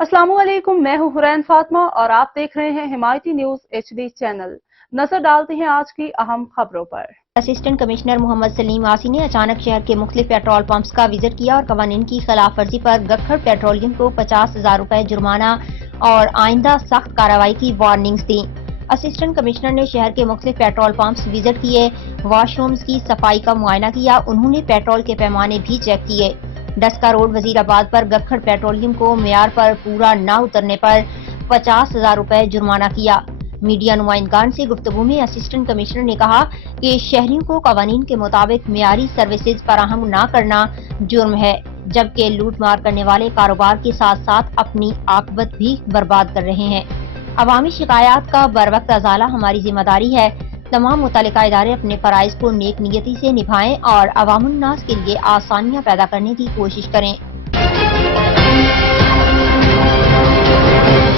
अस्सलाम वालेकुम, मैं हूं हुरैन फातिमा और आप देख रहे हैं हिमायती न्यूज HD चैनल। नजर डालते हैं आज की अहम खबरों पर। असिस्टेंट कमिश्नर मोहम्मद सलीम आसी ने अचानक शहर के मुख्तलिफ पेट्रोल पंप्स का विजिट किया और कवानीन की खिलाफ वर्जी पर गखड़ पेट्रोलियम को 50,000 रुपए जुर्माना और आइंदा सख्त कार्रवाई की वार्निंग्स दी। असिस्टेंट कमिश्नर ने शहर के मुख्तलिफ पेट्रोल पंप्स विजिट किए, वॉशरूम्स की सफाई का मुआयना किया। उन्होंने पेट्रोल के पैमाने भी चेक किए। डस्का रोड वजीराबाद पर गखड़ पेट्रोलियम को मेयार पर पूरा न उतरने पर 50,000 रुपए जुर्माना किया। मीडिया नुमाइंदगान से गुफ्तगू में असिस्टेंट कमिश्नर ने कहा कि शहरियों को कवानीन के मुताबिक मेयारी सर्विसेज फराहम न करना जुर्म है, जबकि लूट मार करने वाले कारोबार के साथ साथ अपनी आकबत भी बर्बाद कर रहे हैं। अवामी शिकायत का बरवक्त अजाला हमारी जिम्मेदारी है। तमाम मुतल्लिका इदारे अपने फराइज को नेक नियती से निभाएं और अवामुन्नास के लिए आसानियां पैदा करने की कोशिश करें।